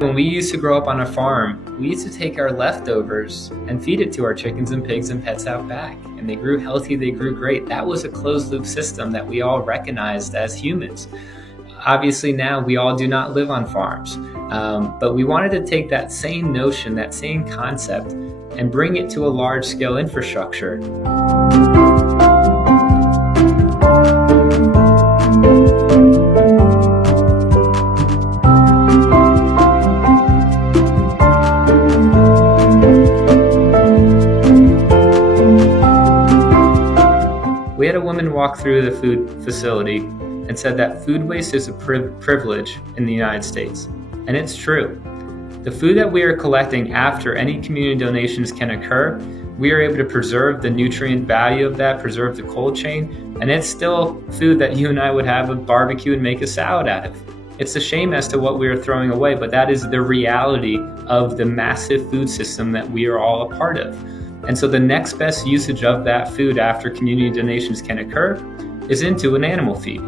When we used to grow up on a farm, we used to take our leftovers and feed it to our chickens and pigs and pets out back. And they grew healthy, they grew great. That was a closed loop system that we all recognized as humans. Obviously now we all do not live on farms, but we wanted to take that same notion, that same concept, and bring it to a large scale infrastructure. We had a woman walk through the food facility and said that food waste is a privilege in the United States. And it's true. The food that we are collecting after any community donations can occur, we are able to preserve the nutrient value of that, preserve the cold chain, and it's still food that you and I would have a barbecue and make a salad out of. It's a shame as to what we are throwing away, but that is the reality of the massive food system that we are all a part of. And so the next best usage of that food after community donations can occur is into an animal feed.